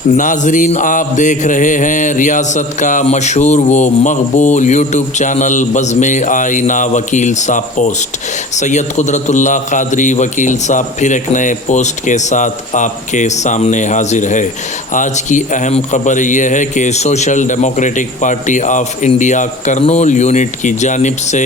नाजरीन, आप देख रहे हैं रियासत का मशहूर व मकबूल यूट्यूब चैनल बज़्म आईना वकील साहब पोस्ट। सैयद कुदरतुल्लाह कादरी वकील साहब फिर एक नए पोस्ट के साथ आपके सामने हाजिर है। आज की अहम खबर यह है कि social democratic party of India Kurnool unit की जानिब से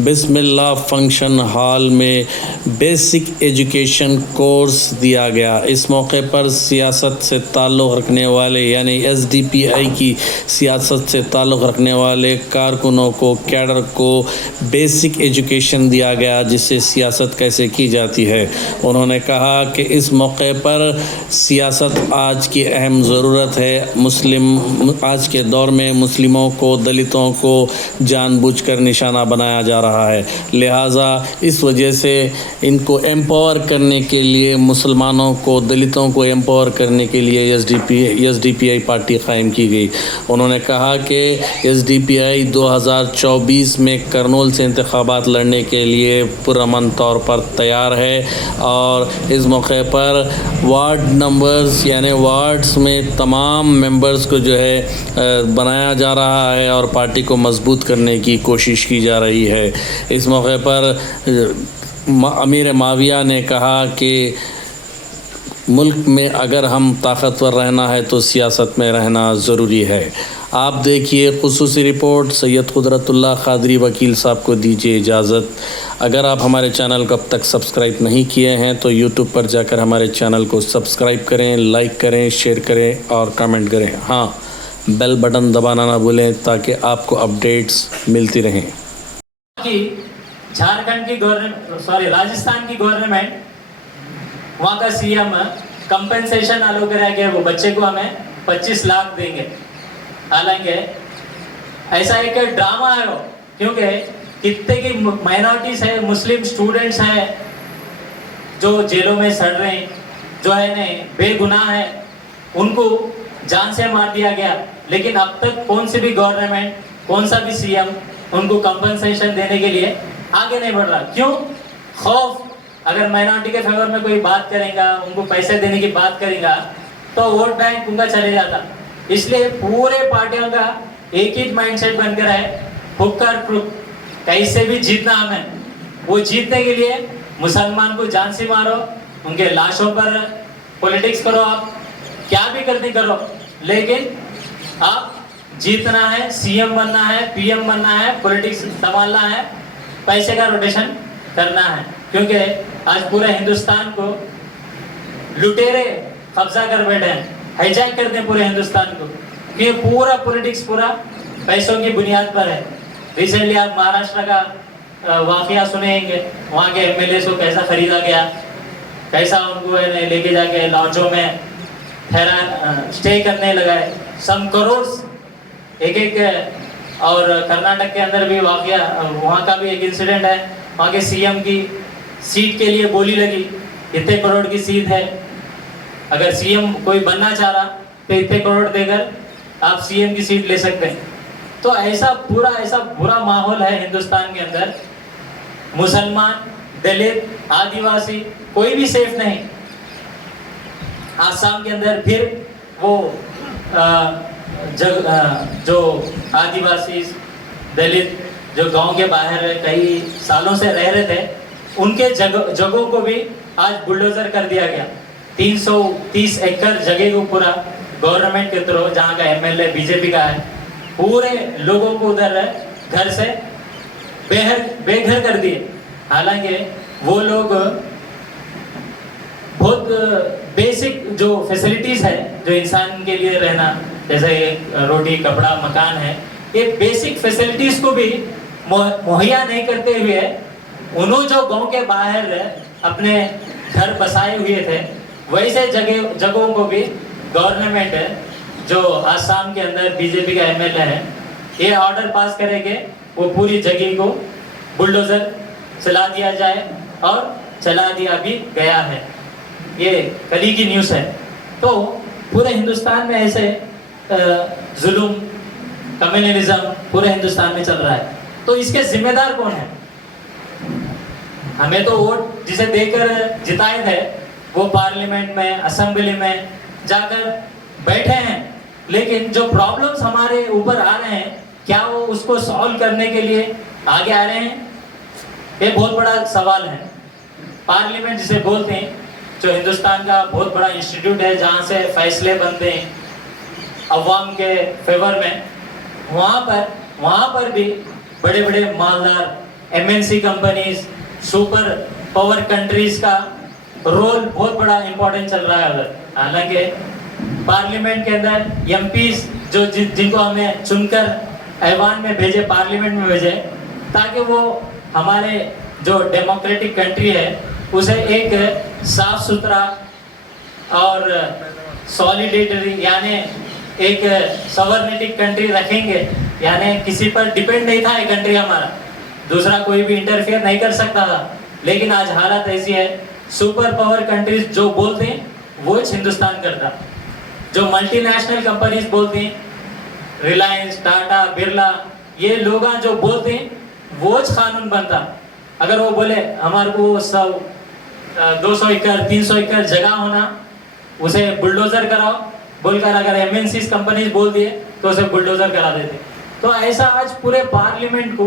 बिस्मिल्लाह फंक्शन हॉल में बेसिक एजुकेशन कोर्स दिया गया। इस मौके पर सियासत से ताल्लुक़ रखने वाले यानी एसडीपीआई की सियासत से ताल्लुक़ रखने वाले कारकुनों को, कैडर को बेसिक एजुकेशन दिया गया, जिससे सियासत कैसे की जाती है। उन्होंने कहा कि इस मौके पर सियासत आज की अहम ज़रूरत है। आज के दौर में मुस्लिमों को, दलितों को जानबूझकर निशाना बनाया जा रहा है, लिहाजा इस वजह से इनको एम्पावर करने के लिए, मुसलमानों को, दलितों को एम्पावर करने के लिए एसडीपीआई पार्टी कायम की गई। उन्होंने कहा कि एसडीपीआई 2024 में करनूल से इंतखाबात लड़ने के लिए पुरअमन तौर पर तैयार है और इस मौके पर वार्ड नंबर्स यानी वार्ड्स में तमाम मेंबर्स को जो है बनाया जा रहा है और पार्टी को मजबूत करने की कोशिश की जा रही है। इस मौके पर अमीर माविया ने कहा कि मुल्क में अगर हम ताकतवर रहना है तो सियासत में रहना ज़रूरी है। आप देखिए खुसूसी रिपोर्ट। सैयद कुदरतुल्लाह कादरी वकील साहब को दीजिए इजाज़त। अगर आप हमारे चैनल को अब तक सब्सक्राइब नहीं किए हैं तो यूट्यूब पर जाकर हमारे चैनल को सब्सक्राइब करें, लाइक करें, शेयर करें और कमेंट करें। हाँ, बेल बटन दबाना ना भूलें ताकि आपको अपडेट्स मिलती रहें। झारखंड की राजस्थान की गवर्नमेंट, वहाँ का सीएम कंपेंसेशन अलो कराया वो बच्चे को हमें 25 लाख देंगे। हालांकि ऐसा एक ड्रामा है वो, क्योंकि कितने की माइनॉरिटीज है, मुस्लिम स्टूडेंट्स हैं जो जेलों में सड़ रहे हैं, जो है नहीं बेगुनाह है, उनको जान से मार दिया गया। लेकिन अब तक कौन सी भी गवर्नमेंट, कौन सा भी सीएम उनको कंपेंसेशन देने के लिए आगे नहीं बढ़ रहा। क्यों? खौफ, अगर माइनॉरिटी के फेवर में कोई बात करेगा, उनको पैसे देने की बात करेगा तो वोट बैंक उनका चले जाता। इसलिए पूरे पार्टियों का एक ही माइंडसेट बनकर है, हुक्कर ट्रुक, कैसे भी जीतना हमें। वो जीतने के लिए मुसलमान को जान से मारो, उनके लाशों पर पॉलिटिक्स करो, आप क्या भी करनी करो, लेकिन आप जीतना है, सीएम बनना है, पीएम बनना है, पॉलिटिक्स संभालना है, पैसे का रोटेशन करना है। क्योंकि आज पूरे हिंदुस्तान को लुटेरे कब्जा कर बैठे हैं, हाईजैक करते हैं पूरे हिंदुस्तान को, कि पूरा पॉलिटिक्स पूरा पैसों की बुनियाद पर है। रिसेंटली आप महाराष्ट्र का वाकया सुनेंगे, वहाँ के एमएलए को कैसा खरीदा गया, कैसा उनको लेके जाके लॉन्चों में ठहरा स्टे करने लगा है, सम करोड़ एक। और कर्नाटक के अंदर भी वाकया, वहाँ का भी एक इंसिडेंट है, वहाँ के सीएम की सीट के लिए गोली लगी। इतने करोड़ की सीट है, अगर सीएम कोई बनना चाह रहा तो इतने करोड़ देकर आप सीएम की सीट ले सकते हैं। तो ऐसा बुरा माहौल है हिंदुस्तान के अंदर। मुसलमान, दलित, आदिवासी कोई भी सेफ नहीं। आसाम के अंदर फिर वो जो आदिवासी, दलित जो गांव के बाहर कई सालों से रह रहे थे, उनके जगहों को भी आज बुलडोजर कर दिया गया। 330 एकड़ जगह को पूरा गवर्नमेंट के थ्रू, जहाँ का एमएलए बीजेपी का है, पूरे लोगों को उधर घर से बेघर कर दिए। हालांकि वो लोग बहुत बेसिक जो फैसिलिटीज है जो इंसान के लिए रहना, जैसे रोटी, कपड़ा, मकान है, ये बेसिक फैसिलिटीज को भी मुहैया नहीं करते हुए उन्होंने जो गांव के बाहर अपने घर बसाए हुए थे, वैसे जगहों को भी गवर्नमेंट जो आसाम के अंदर बीजेपी का एमएलए है, ये ऑर्डर पास करेंगे वो पूरी जगह को बुलडोजर चला दिया जाए, और चला दिया भी गया है। ये कल की न्यूज़ है। तो पूरे हिंदुस्तान में ऐसे जुल्म, कम्युनलिज्म पूरे हिंदुस्तान में चल रहा है। तो इसके जिम्मेदार कौन है? हमें तो वोट जिसे देकर जिताए थे, वो पार्लियामेंट में, असेंबली में जाकर बैठे हैं, लेकिन जो प्रॉब्लम्स हमारे ऊपर आ रहे हैं क्या वो उसको सॉल्व करने के लिए आगे आ रहे हैं? ये बहुत बड़ा सवाल है। पार्लियामेंट जिसे बोलते हैं, जो हिंदुस्तान का बहुत बड़ा इंस्टीट्यूट है जहाँ से फैसले बनते हैं अवाम के फेवर में, वहाँ पर भी बड़े बड़े मालदार MNC companies, super power countries का रोल बहुत बड़ा इंपॉर्टेंट चल रहा है उधर। हालांकि पार्लियामेंट के अंदर एमपीज जो जिनको हमें चुनकर ऐवान में भेजे, पार्लियामेंट में भेजे, ताकि वो हमारे जो डेमोक्रेटिक कंट्री है उसे एक साफ सुथरा और सॉलिडेटरी यानी एक सवर्निटिक कंट्री रखेंगे, यानी किसी पर डिपेंड नहीं था ये कंट्री हमारा, दूसरा कोई भी इंटरफेयर नहीं कर सकता था। लेकिन आज हालत ऐसी है, सुपर पावर कंट्रीज जो बोलते हैं वो हिंदुस्तान करता, जो मल्टीनेशनल कंपनीज बोलते हैं, रिलायंस, टाटा, बिरला, ये लोग जो बोलते हैं वो कानून बनता। अगर वो बोले हमारे को 200 एकड़ 300 एकड़ जगह होना, उसे बुलडोजर कराओ बोलकर अगर एमएनसी कंपनीज बोल दिए तो उसे बुलडोजर करा देते। तो ऐसा आज पूरे पार्लियामेंट को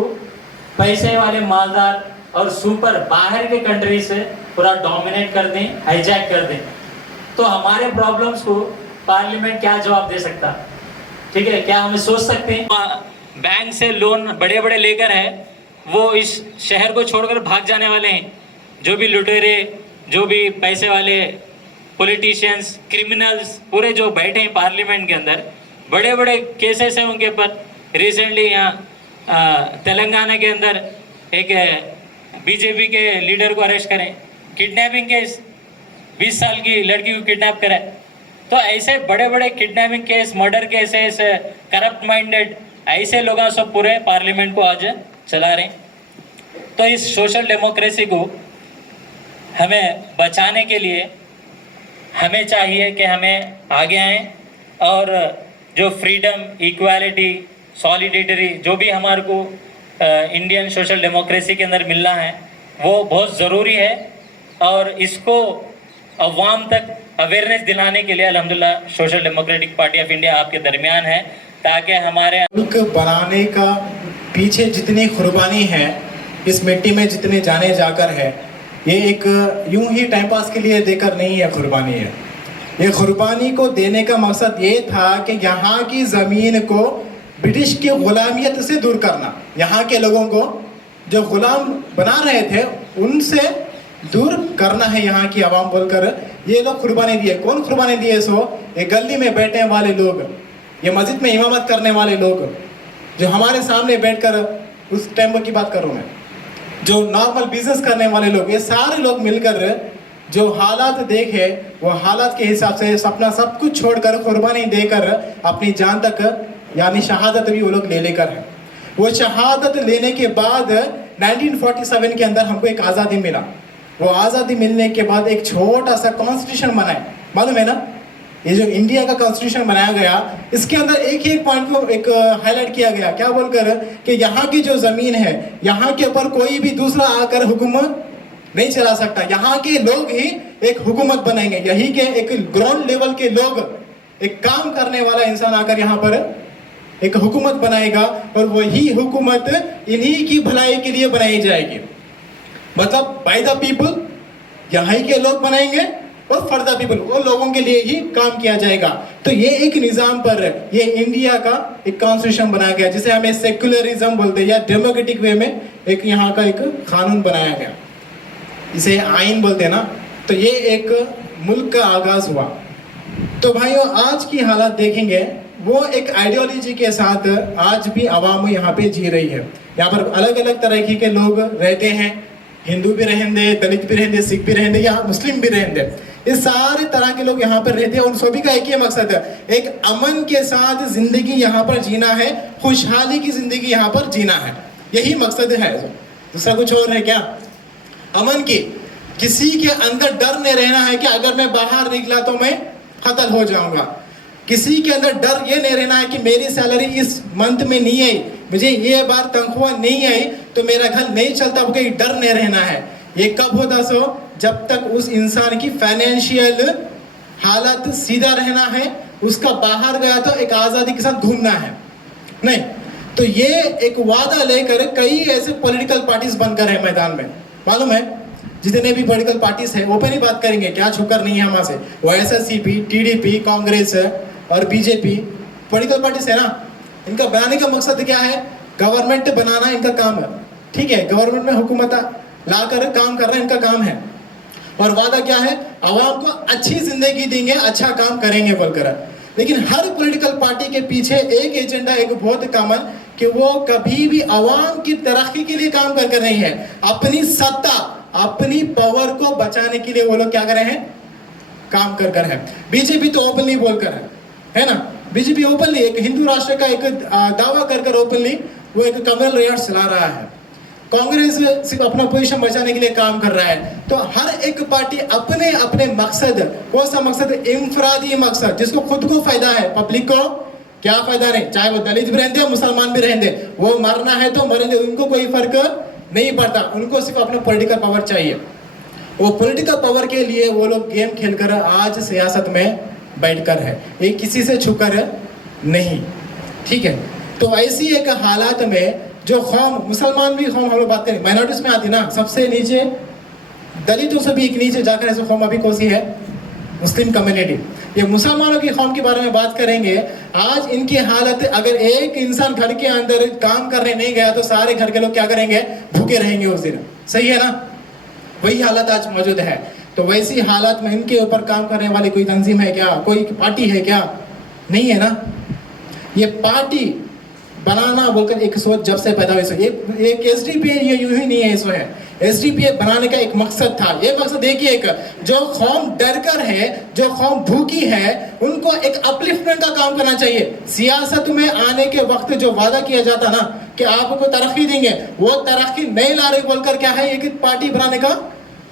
पैसे वाले मालदार और सुपर बाहर के कंट्री से पूरा डोमिनेट कर दें, हाईजैक कर दें। तो हमारे प्रॉब्लम्स को पार्लियामेंट क्या जवाब दे सकता? ठीक है, क्या हमें सोच सकते हैं बैंक से लोन बड़े बड़े लेकर है वो इस शहर को छोड़कर भाग जाने वाले हैं? जो भी लुटेरे, जो भी पैसे वाले पॉलिटिशियंस, क्रिमिनल्स पूरे जो बैठे हैं पार्लियामेंट के अंदर, बड़े बड़े केसेस हैं उनके ऊपर। रिसेंटली यहाँ तेलंगाना के अंदर एक बीजेपी के लीडर को अरेस्ट करें, किडनैपिंग केस, 20 साल की लड़की को किडनैप करा। तो ऐसे बड़े बड़े kidnapping case, murder cases, corrupt minded ऐसे लोग सब पूरे पार्लियामेंट को आज चला रहे हैं। तो इस सोशल डेमोक्रेसी को हमें बचाने के लिए हमें चाहिए कि हमें आगे आएं और जो फ्रीडम, इक्वालिटी, सॉलिडेटरी जो भी हमारे को इंडियन सोशल डेमोक्रेसी के अंदर मिलना है वो बहुत ज़रूरी है। और इसको अवाम तक अवेयरनेस दिलाने के लिए अल्हम्दुलिल्लाह social democratic party of India आपके दरमियान है, ताकि हमारे मुल्क बनाने का पीछे जितनी कुर्बानी है, इस मिट्टी में जितने जाने जाकर है, ये एक यूं ही टाइम पास के लिए देकर नहीं है कुर्बानी है। ये कुर्बानी को देने का मकसद ये था कि यहाँ की ज़मीन को ब्रिटिश की ग़ुलामियत से दूर करना, यहाँ के लोगों को जो ग़ुलाम बना रहे थे उनसे दूर करना है यहाँ की आवाम बोलकर ये लोग कुर्बानी दिए। कौन कुर्बानी दिए? सो ये गली में बैठने वाले लोग, ये मस्जिद में इमामत करने वाले लोग, जो हमारे सामने बैठकर, उस टाइम की बात कर रहा हूँ मैं, जो नॉर्मल बिजनेस करने वाले लोग, ये सारे लोग मिलकर जो हालात देखे वो हालात के हिसाब से अपना सब कुछ छोड़कर कुर्बानी देकर अपनी जान तक यानी शहादत भी वो लोग ले लेकर है। वो शहादत लेने के बाद 1947 के अंदर हमको एक आज़ादी मिला। वो आज़ादी मिलने के बाद एक छोटा सा कॉन्स्टिट्यूशन बनाए, मालूम है ना? ये जो इंडिया का कॉन्स्टिट्यूशन बनाया गया, इसके अंदर एक एक पॉइंट को एक हाईलाइट किया गया, क्या बोलकर कि यहाँ की जो ज़मीन है, यहाँ के ऊपर कोई भी दूसरा आकर हुकूमत नहीं चला सकता, यहाँ के लोग ही एक हुकूमत बनाएंगे। यही के एक ग्राउंड लेवल के लोग, एक काम करने वाला इंसान आकर यहाँ पर एक हुकूमत बनाएगा और वही हुकूमत इन्हीं की भलाई के लिए बनाई जाएगी। मतलब बाय द पीपल, यहाँ के लोग बनाएंगे और फॉर द पीपल, वो लोगों के लिए ही काम किया जाएगा। तो ये एक निज़ाम पर ये इंडिया का एक कॉन्स्टिट्यूशन बनाया गया, जिसे हमें सेक्युलरिज्म बोलते हैं या डेमोक्रेटिक वे में एक यहाँ का एक कानून बनाया गया, इसे आइन बोलते हैं ना। तो ये एक मुल्क का आगाज़ हुआ। तो भाइयों, आज की हालत देखेंगे वो एक आइडियोलॉजी के साथ आज भी आवाम यहाँ पे जी रही है। यहाँ पर अलग अलग तरह के लोग रहते हैं, हिंदू भी रहेंगे, दलित भी रहेंगे, सिख भी रहेंगे, या मुस्लिम भी रहेंगे। इस सारे तरह के लोग यहाँ पर रहते हैं। उन सभी का एक ही मकसद है, एक अमन के साथ ज़िंदगी यहाँ पर जीना है, खुशहाली की ज़िंदगी यहाँ पर जीना है, यही मकसद है। दूसरा कुछ और है क्या? अमन की, किसी के अंदर डर नहीं रहना है कि अगर मैं बाहर निकला तो मैं कत्ल हो जाऊंगा। किसी के अंदर डर ये नहीं रहना है कि मेरी सैलरी इस मंथ में नहीं आई, मुझे ये बार तनख्वाह नहीं आई तो मेरा घर नहीं चलता, कोई डर नहीं रहना है। ये कब होता? सो जब तक उस इंसान की फाइनेंशियल हालत सीधा रहना है, उसका बाहर गया तो एक आज़ादी के साथ घूमना है, नहीं। तो ये एक वादा लेकर कई ऐसे पॉलिटिकल पार्टीज बनकर है मैदान में, मालूम है। जितने भी पॉलिटिकल पार्टीज है ओपन ही बात करेंगे, क्या छुकर नहीं है वहां से। वो एसएससीपी, टीडीपी, कांग्रेस और बीजेपी पॉलिटिकल पार्टीज है ना, इनका बनाने का मकसद क्या है? गवर्नमेंट बनाना इनका काम है, ठीक है। गवर्नमेंट में हुकूमत लाकर काम करना इनका काम है। और वादा क्या है? आवाम को अच्छी जिंदगी देंगे, अच्छा काम करेंगे बोलकर। लेकिन हर पॉलिटिकल पार्टी के पीछे एक एजेंडा, एक बहुत कॉमन, कि वो कभी भी आवाम की तरक्की के लिए काम कर नहीं है, अपनी सत्ता, अपनी पावर को बचाने के लिए वो लोग क्या कर रहे हैं? काम कर है। बीजेपी तो ओपनली बोलकर है ना, बीजेपी ओपनली एक हिंदू राष्ट्र का एक दावा कर ओपनली वो एक कम्युनल राइट्स चला रहा है। कांग्रेस सिर्फ अपना पोजीशन बचाने के लिए काम कर रहा है। तो हर एक पार्टी अपने अपने मकसद, कौन सा मकसद? इंफरादी मकसद, जिसको खुद को फायदा है, पब्लिक को क्या फायदा नहीं। चाहे वो दलित भी रहते, मुसलमान भी रहते, वो मरना है तो मरेंगे, उनको कोई फर्क नहीं पड़ता। उनको सिर्फ अपना पॉलिटिकल पावर चाहिए। वो पॉलिटिकल पावर के लिए वो लोग गेम खेलकर आज सियासत में बैठकर है, ये किसी से छुकर नहीं, ठीक है। तो ऐसी एक हालात में जो कौम, मुसलमान भी कौम, हम लोग बात करें माइनॉरिटीज में आती ना, सबसे नीचे दलितों से भी एक नीचे जाकर ऐसे कौम अभी कौन सी है? Muslim community. ये मुसलमानों की कौम के बारे में बात करेंगे। आज इनकी हालत, अगर एक इंसान घर के अंदर काम करने नहीं गया तो सारे घर के लोग क्या करेंगे? भूखे रहेंगे उस दिन, सही है ना? वही हालत आज मौजूद है। तो वैसी हालत में इनके ऊपर काम करने वाली कोई तंजीम है क्या? कोई पार्टी है क्या? नहीं है ना। ये पार्टी बनाना बोलकर एक सोच जब से पैदा हुई, एक एसडीपीए ये यूं ही नहीं है, इसमें है एसडीपीए बनाने का एक मकसद था। ये मकसद देखिए, एक जो कौम डर कर है, जो कौम भूखी है, उनको एक अपलिफ्टमेंट का काम करना चाहिए। सियासत में आने के वक्त जो वादा किया जाता ना कि आपको तरक्की देंगे, वो तरक्की नहीं ला रहे बोलकर क्या है, एक पार्टी बनाने का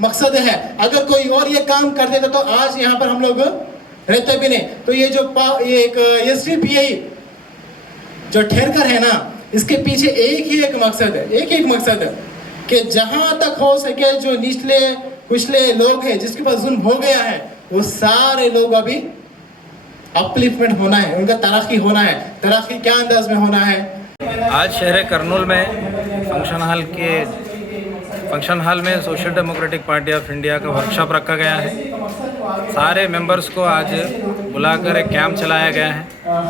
मकसद है। अगर कोई और ये काम कर देता तो आज यहाँ पर हम लोग रहते भी नहीं। तो ये जो ये एक एसडीपीए जो ठहर कर है ना, इसके पीछे एक ही एक मकसद है, एक एक मकसद है कि जहां तक हो सके जो निचले कुचले लोग हैं, जिसके पास जुल्म हो गया है, वो सारे लोग अभी अपलिफ्टमेंट होना है, उनका तरक्की होना है। तरक्की क्या अंदाज में होना है? आज शहर करनूल में फंक्शन हॉल में social democratic party of India का वर्कशॉप रखा गया है। सारे मेंबर्स को आज बुलाकर एक कैंप चलाया गया है,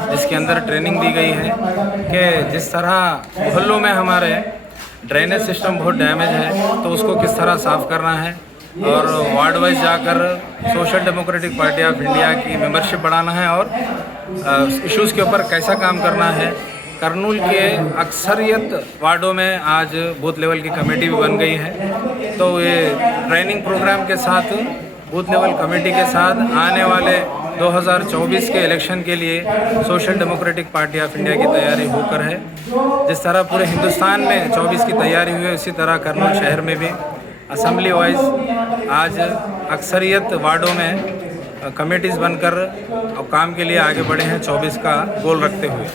जिसके अंदर ट्रेनिंग दी गई है कि जिस तरह मोहल्लों में हमारे ड्रेनेज सिस्टम बहुत डैमेज है तो उसको किस तरह साफ़ करना है, और वार्ड वाइज जाकर social democratic party of India की मेंबरशिप बढ़ाना है और इश्यूज़ के ऊपर कैसा काम करना है। करनूल के अक्सरियत वार्डों में आज बूथ लेवल की कमेटी भी बन गई है। तो ये ट्रेनिंग प्रोग्राम के साथ, बूथ लेवल कमेटी के साथ आने वाले 2024 के इलेक्शन के लिए social democratic party of India की तैयारी होकर है। जिस तरह पूरे हिंदुस्तान में 24 की तैयारी हुई है, उसी तरह करनूल शहर में भी असम्बली वाइज आज अक्सरियत वार्डों में कमेटीज़ बनकर अब काम के लिए आगे बढ़े हैं 24 का गोल रखते हुए।